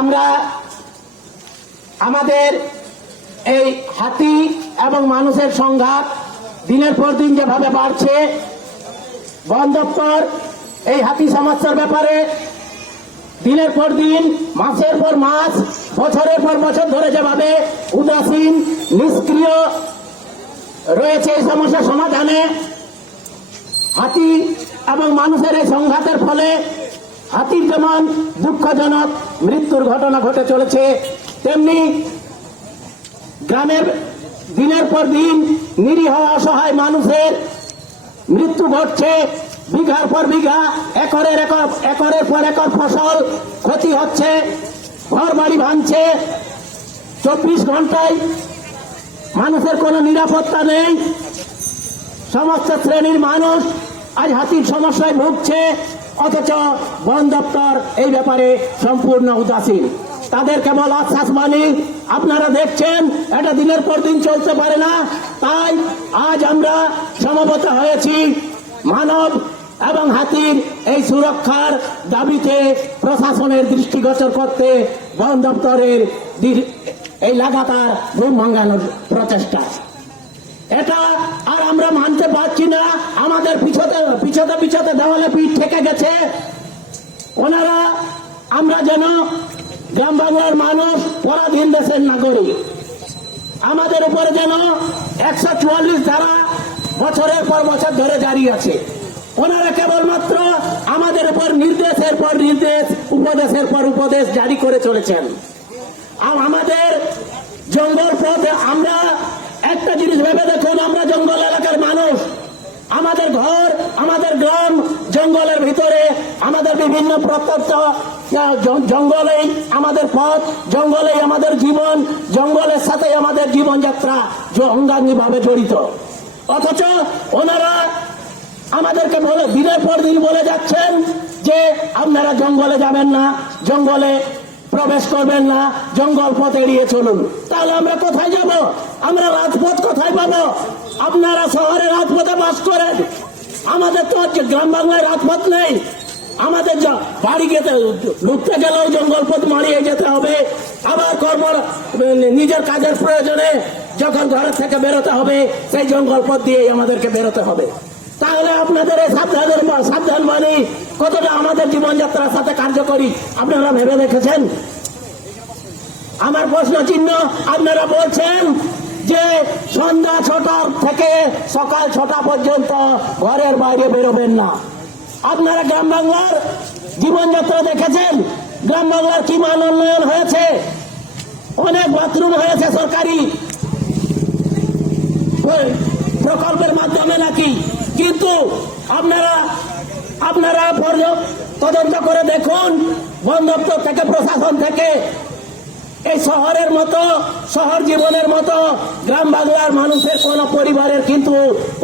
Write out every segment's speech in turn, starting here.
আমরা আমাদের এই হাতি এবং মানুষের সংঘাত দিনের পর দিন যেভাবে বাড়ছে, বন দপ্তর এই হাতি সমস্যার ব্যাপারে দিনের পর দিন, মাসের পর মাস, বছরের পর বছর ধরে যেভাবে উদাসীন নিষ্ক্রিয় রয়েছে এই সমস্যা সমাধানে, হাতি এবং মানুষের এই সংঘাতের ফলে হাতির যেমন দুঃখজনক মৃত্যুর ঘটনা ঘটে চলেছে, তেমনি গ্রামের দিনের পর দিন নিরীহ অসহায় মানুষের মৃত্যু ঘটছে। বিঘার পর বিঘা, একরের পর একর ফসল ক্ষতি হচ্ছে, ঘর বাড়ি ভাঙছে। 24 ঘন্টায় মানুষের কোনো নিরাপত্তা নেই। সমস্ত শ্রেণীর মানুষ আজ হাতির সমস্যায় ভুগছে, অথচ বন দপ্তর এই ব্যাপারে সম্পূর্ণ উদাসীন। তাদের কেবল আশ্বাসবাণী। আপনারা দেখছেন এটা দিনের পর দিন চলতে পারে না। তাই আজ আমরা সমবেত হয়েছি মানব এবং হাতির এই সুরক্ষার দাবিতে প্রশাসনের দৃষ্টিগোচর করতে বন দপ্তরের এই লাগাতার ঘুম ভাঙানোর প্রচেষ্টা। এটা আর আমরা মানতে পারছি না। আমাদের পিছতে দেওয়ালে পিঠ থেকে গেছে। ওনারা আমরা যেন গ্রাম বাংলার মানুষ পরাধীন দেশের নাগরিক। আমাদের উপরে যেন 144 ধারা বছরের পর বছর ধরে জারি আছে। ওনারা কেবলমাত্র আমাদের উপর নির্দেশের পর নির্দেশ, উপদেশের পর উপদেশ জারি করে চলেছেন। আর আমাদের জঙ্গল পথে আমরা একটা জিনিস ভেবে দেখুন, আমরা জঙ্গল এলাকার মানুষ। আমাদের ঘর, আমাদের গ্রাম জঙ্গলের ভিতরে, আমাদের বিভিন্ন প্রত্যন্ত জঙ্গলেই আমাদের পথ, জঙ্গলেই আমাদের জীবন, জঙ্গলের সাথে আমাদের জীবনযাত্রা অঙ্গাঙ্গিভাবে জড়িত। অথচ ওনারা আমাদেরকে বলে দিনের পর দিন বলে যাচ্ছেন যে আপনারা জঙ্গলে যাবেন না, জঙ্গলে প্রবেশ করবেন না, জঙ্গল পথ এড়িয়ে চলুন। তাহলে আমরা কোথায় যাব? আমরা রাজপথ কোথায় পাবো? আপনারা শহরে রাজপথে বাস করেন, আমাদের তো গ্রাম বাংলায় রাজপথ নেই। আমাদের বাড়ি যেতে ঢুকতে গেলেও জঙ্গল পথ মারিয়ে যেতে হবে। আবার নিজের কাজের প্রয়োজনে যখন ঘরের থেকে বেরোতে হবে, সেই জঙ্গল পথ দিয়েই আমাদেরকে বেরোতে হবে। তাহলে আপনাদের এই সাবধান বাণী কতটা আমাদের জীবনযাত্রার সাথে কার্যকরী আপনারা ভেবে দেখেছেন? আমার প্রশ্ন চিহ্ন। আপনারা বলছেন যে সন্ধ্যা 6টা থেকে সকাল 6টা পর্যন্ত ঘরের বাইরে বেরোবেন না। আপনারা গ্রাম বাংলার জীবনযাত্রা দেখেছেন? গ্রাম বাংলার কি মান উন্নয়ন হয়েছে? অনেক বাথরুম হয়েছে সরকারি প্রকল্পের মাধ্যমে নাকি, কিন্তু আপনারা তদন্ত করে দেখুন, বন দপ্তর থেকে, প্রশাসন থেকে এই শহরের মতো, শহর জীবনের মতো গ্রাম বাংলার মানুষের কোন পরিবারের কিন্তু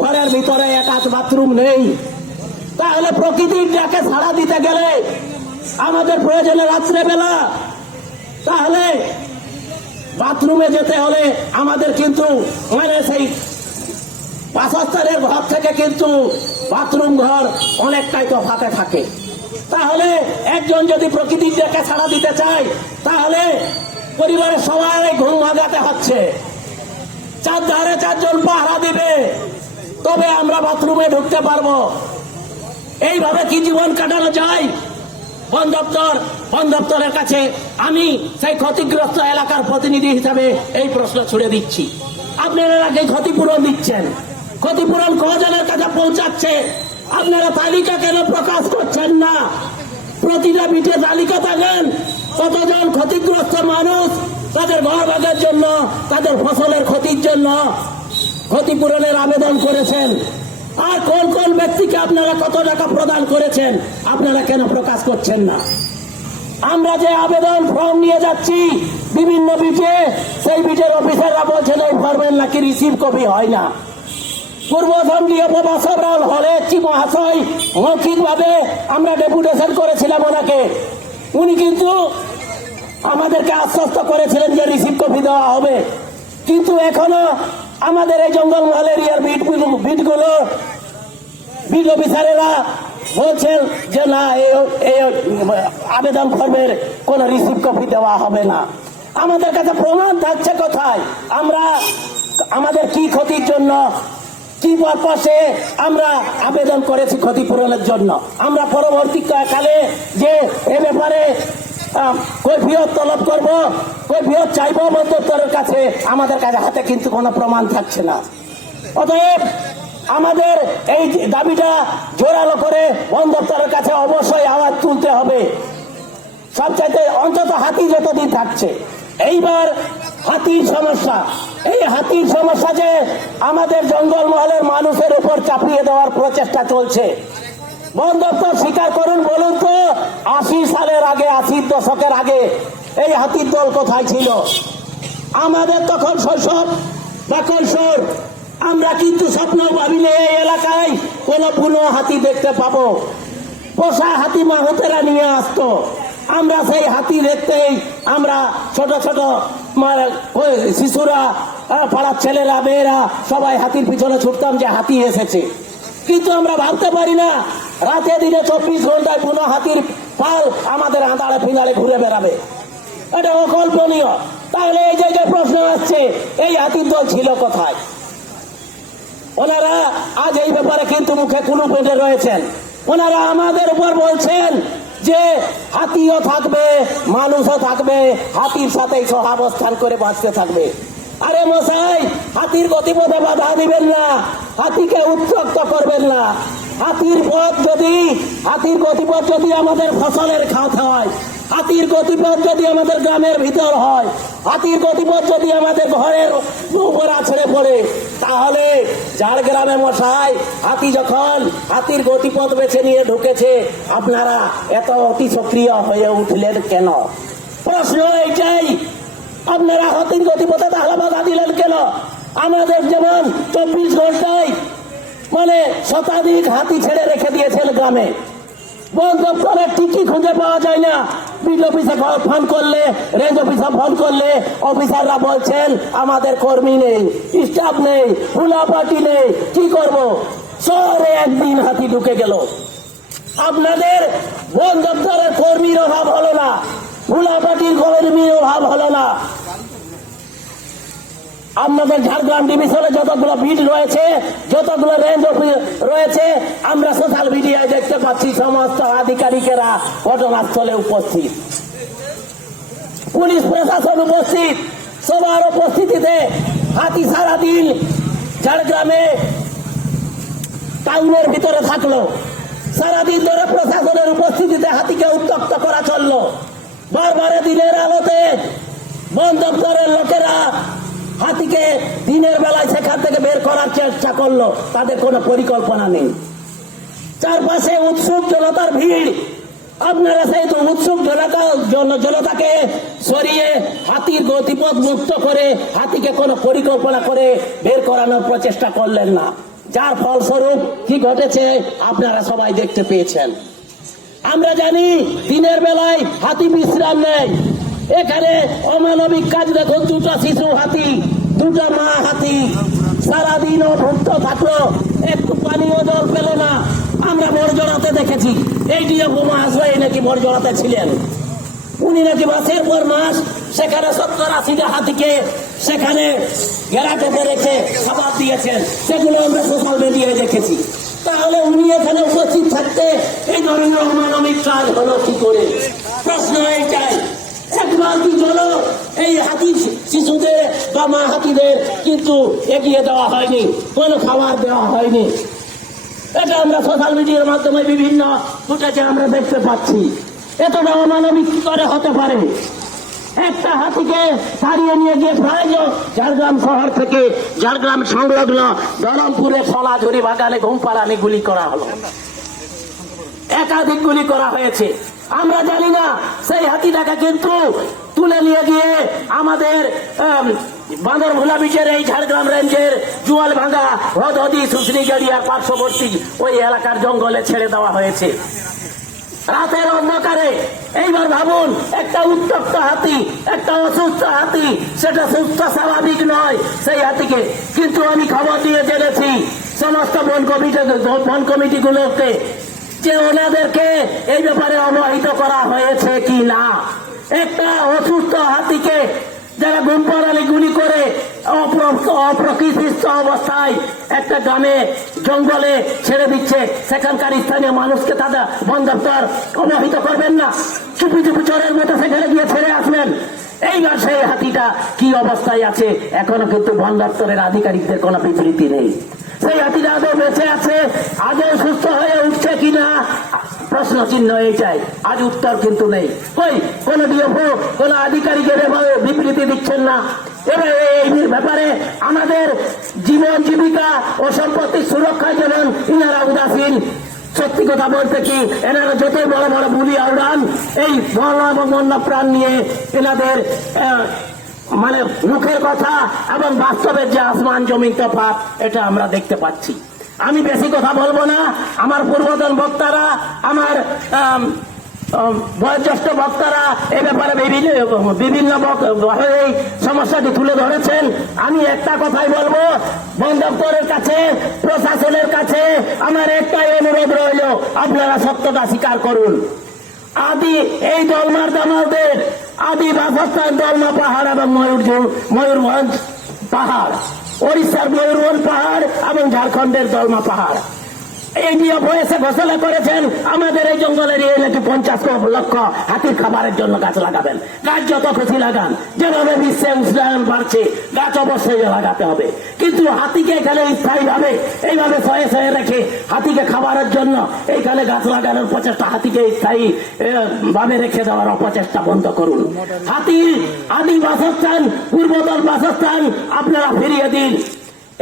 ঘরের ভিতরে অ্যাটাচ বাথরুম নেই। তাহলে প্রকৃতির যাকে সাড়া দিতে গেলে আমাদের প্রয়োজনে রাত্রেবেলা, তাহলে বাথরুমে যেতে হলে আমাদের কিন্তু মানে সেই বাসস্থানের ঘর থেকে কিন্তু বাথরুম ঘর অনেকটাই তফাতে থাকে। তাহলে একজন যদি প্রকৃতির যাকে সাড়া দিতে চায়, তাহলে পরিবারের সবাই ঘুম ভাগাতে হচ্ছে। 4 ধারে 4 জন পাহারা দিবে, তবে আমরা বাথরুমে ঢুকতে পারবো। এইভাবে কি জীবন কাটানো যায়? বন দপ্তরের কাছে আমি সেই ক্ষতিগ্রস্ত এলাকার প্রতিনিধি হিসাবে এই প্রশ্ন ছুড়ে দিচ্ছি। আপনারা আগে ক্ষতিপূরণ দিচ্ছেন, ক্ষতিপূরণ কজনের কাছে পৌঁছাচ্ছে? আপনারা তালিকা কেন প্রকাশ করছেন না? প্রতিটা বিটে তালিকা থাকেন কতজন ক্ষতিগ্রস্ত মানুষ তাদের ঘর ভাঙার জন্য, তাদের ফসলের ক্ষতির জন্য ক্ষতিপূরণের আবেদন করেছেন, আর কোন কোন ব্যক্তিকে আপনারা কত টাকা প্রদান করেছেন আপনারা কেন প্রকাশ করছেন না? আমরা যে আবেদন ফর্ম নিয়ে যাচ্ছি বিভিন্ন বিটে, সেই বিটের অফিসাররা বলছেন এই ফর্মের নাকি রিসিভ কপি হয় না। পূর্ব অ্যাসেম্বলি উপসভাপতি হলে মহাশয় মৌখিকভাবে আমরা ডেপুটেশন করেছিলাম ওনাকে, উনি কিন্তু আমাদেরকে আশ্বস্ত করেছিলেন যে রিসিভ কপি দেওয়া হবে, কিন্তু এখনো আমাদের এই জঙ্গল মহল এরিয়ার বিটগুলো বিট অফিসারেরা বলছেন যে না এই আবেদন ফর্মের কোন রিসিভ কপি দেওয়া হবে না। আমাদের কাছে প্রমাণ থাকছে কোথায়? আমরা আমাদের কি ক্ষতির জন্য, কি পারপাসে আমরা আবেদন করেছি ক্ষতিপূরণের জন্য। আমরা পরবর্তীকালে যে এ ব্যাপারে কৈফিয়ত তলব করব, কৈফিয়ত চাইব মধ্যস্থরের কাছে, আমাদের কাছে হাতে কিন্তু কোনো প্রমাণ থাকছে না। অতএব আমাদের এই দাবিটা জোরালো করে বন দপ্তরের কাছে অবশ্যই আওয়াজ তুলতে হবে। সবচাইতে অন্তত হাতি যতদিন থাকছে। এইবার হাতির সমস্যা, এই হাতির সমস্যা যে আমাদের জঙ্গলমহলের মানুষের উপর চাপিয়ে দেওয়ার প্রচেষ্টা চলছে। বন দপ্তর স্বীকার করুন, বলুন তো 80 সালের আগে, 80 দশকের আগে এই হাতির দল কোথায় ছিল? আমাদের তখন শৈশব বা কৈশোর, আমরা কিন্তু স্বপ্ন ভাবিলে এই এলাকায় কোন বুনো হাতি দেখতে পাবো। পোষা হাতি মাহুতেরা নিয়ে আসতো। আমরা সেই হাতি দেখতেই আমরা ছোট ছোট শিশুরা, পাড়ার ছেলেরা, মেয়েরা সবাই হাতির পিছনে ছুটতাম যে হাতি এসেছে। কিন্তু আমরা ভাবতে পারি না রাতে দিনে 24 ঘন্টায় বুনো হাতির পাল আমাদের আঁধারে ফিঙাড়ে ঘুরে বেড়াবে। এটা অকল্পনীয়। তাহলে এই যে প্রশ্ন আসছে, এই হাতির দল ছিল কোথায়? ওনারা আজ এই ব্যাপারে কিন্তু মুখে কুলু পেটে রয়েছেন। ওনারা আমাদের উপর বলছেন যে হাতিও থাকবে, মানুষও থাকবে, হাতির সাথেই সহাবস্থান করে বাঁচতে থাকবে। আরে মশাই, হাতির গতিপথে বাধা দিবেন না, হাতিকে উত্ত্যক্ত করবেন না। হাতির গতিপথ যদি আমাদের ফসলের খাত হয়, হাতির গতিপথ যদি আমাদের গ্রামের ভিতর হয়, হাতির গতিপথ যদি আমাদের ঘরের উপর আছড়ে পড়ে, তাহলে ঝাড়গ্রামে মশাই হাতি যখন হাতির গতিপথ বেছে নিয়ে ঢুকেছে, আপনারা এত অতি সক্রিয় হয়ে উঠলেন কেন? প্রশ্ন এইটাই, আপনারা হাতির গতিপথে তাহলে বাধা দিলেন কেন? আমাদের যেমন 24 ঘন্টায় শতাধিক হাতি ছেড়ে রেখে দিয়েছেন গ্রামে। বন দপ্তরের টিকি খুঁজে পাওয়া যায় না। বিল অফিসে ফোন করলে, রেঞ্জ অফিসে ফোন করলে অফিসাররা বলছেন আমাদের কর্মী নেই, স্টাফ নেই, ফুলাপাটি নেই, কি করব? শহরে একদিন হাতি ঢুকে গেল। আপনাদের বন দপ্তরের কর্মীর অভাব হলো না, ফুলাপাটির কর্মীর অভাব হলো না। আপনাদের ঝাড়গ্রাম ডিভিশনে যতগুলো বিট রয়েছে, যতগুলো রেঞ্জ অফিস রয়েছে, আমরা সোশ্যাল মিডিয়ায় দেখতে পাচ্ছি সমস্ত আধিকারিকেরা ঘটনাস্থলে উপস্থিত, পুলিশ প্রশাসন উপস্থিত। সবার উপস্থিতিতে হাতি সারাদিন ঝাড়গ্রামে টাউনের ভিতরে থাকলো। সারাদিন ধরে প্রশাসনের উপস্থিতিতে হাতিকে উত্তক্ত করা চললো। বারবারে দিনের আলোতে বন দপ্তরের লোকেরা হাতিকে দিনের বেলায় সেখান থেকে বের করার চেষ্টা করলো। তাদের কোনো পরিকল্পনা নেই। চারপাশে উৎসুক জনতার ভিড়। আপনারা সেই তো উৎসুক জনতাকে সরিয়ে হাতির গতিপথ মুক্ত করে হাতিকে কোনো পরিকল্পনা করে বের করানোর প্রচেষ্টা করলেন না, যার ফলস্বরূপ কি ঘটেছে আপনারা সবাই দেখতে পেয়েছেন। আমরা জানি দিনের বেলায় হাতি বিশ্রাম নেয়। এখানে অমানবিক কাজ দেখুন, 2টা শিশু হাতি, 2টা মা হাতি সারাদিনও ভুক্ত থাকলো, একটু পানীয় জল পেল না। আমরা বড়জড়াতে দেখেছি, এই ডিএফও মহাশয় নাকি বড়জড়াতে ছিলেন। উনি নাকি মাসের পর মাস সেখানে 70-80টা হাতিকে সেখানে ঘেরাটোতে রেখে খাবার দিয়েছেন। সেগুলো আমরা সোশ্যাল মিডিয়ায় দেখেছি। তাহলে উনি এখানে উপস্থিত থাকতে এই ধরনের অমানবিক কাজ হলো কি করে? প্রশ্ন এইটাই। একবার কি চলো এই হাতি শিশুদের বা মা হাতিদের কিন্তু এগিয়ে দেওয়া হয়নি, কোনো খাবার দেওয়া হয়নি। এটা আমরা সোশ্যাল মিডিয়ার মাধ্যমে বিভিন্ন ফুটেজে আমরা দেখতে পাচ্ছি। এতটা অমানবিক কি করে হতে পারে? একটা হাতিকে ছাড়িয়ে নিয়ে গিয়ে প্রায় ঝাড়গ্রাম শহর থেকে ঝাড়গ্রাম সংলগ্ন ধরমপুরে সোনাঝুরি বাগানে ঘুমপাড়ানি গুলি করা হলো, একাধিক গুলি করা হয়েছে। আমরা জানি না সেই হাতিটাকে কিন্তু তুলে নিয়ে গিয়ে আমাদের বাঁদর ভোলা বিচের এই ঝাড়গ্রাম রেঞ্জের জুয়াল ভাঙ্গা হদহদি শুশনি গড়িয়ার পার্শ্ববর্তী ওই এলাকার জঙ্গলে ছেড়ে দেওয়া হয়েছে রাতের অন্ধকারে। এইবার ভাবুন, একটা উত্তপ্ত হাতি, একটা অসুস্থ হাতি, সেটা সুস্থ স্বাভাবিক নয় সেই হাতিকে। কিন্তু আমি খবর দিয়ে জেনেছি সমস্ত বন কমিটিগুলোকে যে ওনাদেরকে এই ব্যাপারে অবহিত করা হয়েছে কি না। একটা অসুস্থ হাতিকে যারা গুমপাড়ালি গুলি করে অপ্রকৃতিস্থ অবস্থায় একটা গ্রামে জঙ্গলে ছেড়ে দিচ্ছে, সেখানকার স্থানীয় মানুষকে তাদের বন দপ্তর অবহিত করবেন না, চুপি চুপি চোরের মতো সেখানে গিয়ে ছেড়ে আসবেন। এইবার সেই হাতিটা কি অবস্থায় আছে এখনো কিন্তু বন দপ্তরের আধিকারিকদের কোনো বিবৃতি নেই। সেই হাতিটা আদৌ বেঁচে আছে, আদৌ সুস্থ হয়ে উঠছে কিনা প্রশ্ন চিহ্ন এইটাই, আজ উত্তর কিন্তু নেই। কই কোন ডিএফও কোন আধিকারিকের এভাবে বিবৃতি দিচ্ছেন না। এবার এই ব্যাপারে আমাদের জীবন জীবিকা ও সম্পত্তির সুরক্ষায় যেমন ইনারা উদাসীন, সত্যি কথা বলতে কি এনারা যতই বড় বড় বুলি আওড়ান, এই বন এবং বন্য প্রাণ নিয়ে এনাদের মানে মুখের কথা এবং বাস্তবের যে আসমান জমিন তফাৎ এটা আমরা দেখতে পাচ্ছি। আমি বেশি কথা বলবো না, আমার পূর্বতন বক্তারা, আমার বয়োজ্যেষ্ঠ বক্তারা এ ব্যাপারে বিভিন্ন এই সমস্যাটি তুলে ধরেছেন। আমি একটা কথাই বলবো, বন দপ্তরের কাছে, প্রশাসনের কাছে আমার একটাই অনুরোধ রইল, আপনারা সত্যতা স্বীকার করুন। আদি এই দলমার দামালদের আদি বাসস্থান দলমা পাহাড় এবং ময়ূরভঞ্জ পাহাড়, ওড়িশার ময়ূরভঞ্জ পাহাড় এবং ঝাড়খণ্ডের দলমা পাহাড়। এই নিয়ম হয়েছে ঘোষণা করেছেন আমাদের এই জঙ্গলের নাকি 50 লক্ষ হাতির খাবারের জন্য গাছ লাগাবেন। গাছ যত খুশি লাগান, যেভাবে বিশ্বে উষ্ণায়ন বাড়ছে গাছ অবশ্যই লাগাতে হবে, কিন্তু হাতিকে এখানে স্থায়ী ভাবে এইভাবে শয়ে শয়ে রেখে হাতিকে খাবারের জন্য এইখানে গাছ লাগানোর প্রচেষ্টা, হাতিকে স্থায়ী ভাবে রেখে দেওয়ার অপচেষ্টা বন্ধ করুন। হাতির আদি বাসস্থান, পূর্বতন বাসস্থান আপনারা ফিরিয়ে দিন।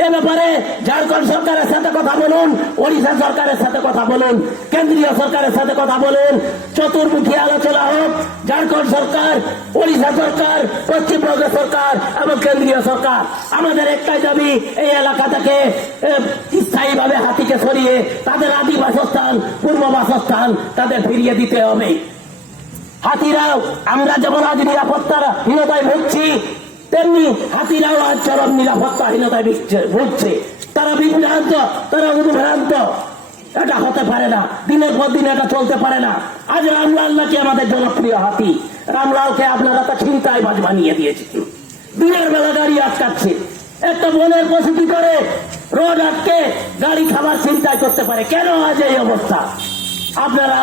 এ ব্যাপারে ঝাড়খণ্ড সরকারের সাথে কথা বলুন, ওড়িশা সরকারের সাথে কথা বলুন, কেন্দ্রীয় সরকারের সাথে কথা বলুন, চতুর্মুখী আলোচনা হোক। ঝাড়খণ্ড সরকার, ওড়িশা সরকার, পশ্চিমবঙ্গ সরকার এবং কেন্দ্রীয় সরকার, আমাদের একটাই দাবি, এই এলাকা থেকে স্থায়ীভাবে হাতিকে সরিয়ে তাদের আদি বাসস্থান, পূর্ব বাসস্থান তাদের ফিরিয়ে দিতে হবে। হাতিরাও আমরা যেমন আজ নিরাপত্তার হীনতায় ভুগছি, তেমনি হাতিরাও আজ চরম নিরাপত্তাহীনতায় ভুগছে। তারা বিভ্রান্ত, তারা উদ্ভ্রান্ত। এটা হতে পারে না, দিনের পর দিন এটা চলতে পারে না। আজ রামলাল নাকি আমাদের জনপ্রিয় হাতি, রামলালকে আপনারা তা ছিনতাই বাজ বানিয়ে দিয়েছেন। দিনের বেলা গাড়ি আটকাচ্ছে, একটা বনের পশু কি করে রোড আটকে গাড়ি খাবার ছিনতাই করতে পারে? কেন আজ এই অবস্থা? আপনারা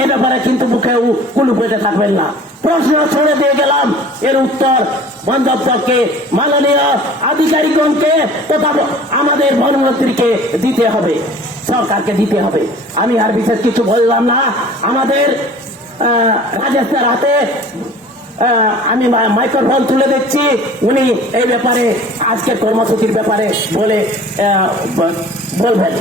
এ ব্যাপারে কিন্তু মুখে কুলু পেতে থাকবেন না। প্রশ্ন ছেড়ে দিয়ে গেলাম, এর উত্তর বন দপ্তরকে, মাননীয় আধিকারিকগণকে তথা আমাদের বনমন্ত্রীকে দিতে হবে, সরকারকে দিতে হবে। আমি আর বিশেষ কিছু বললাম না। আমাদের রাজেশের হাতে আমি মাইক্রোফোন তুলে দিচ্ছি, উনি এই ব্যাপারে আজকের কর্মসূচির ব্যাপারে বলবেন।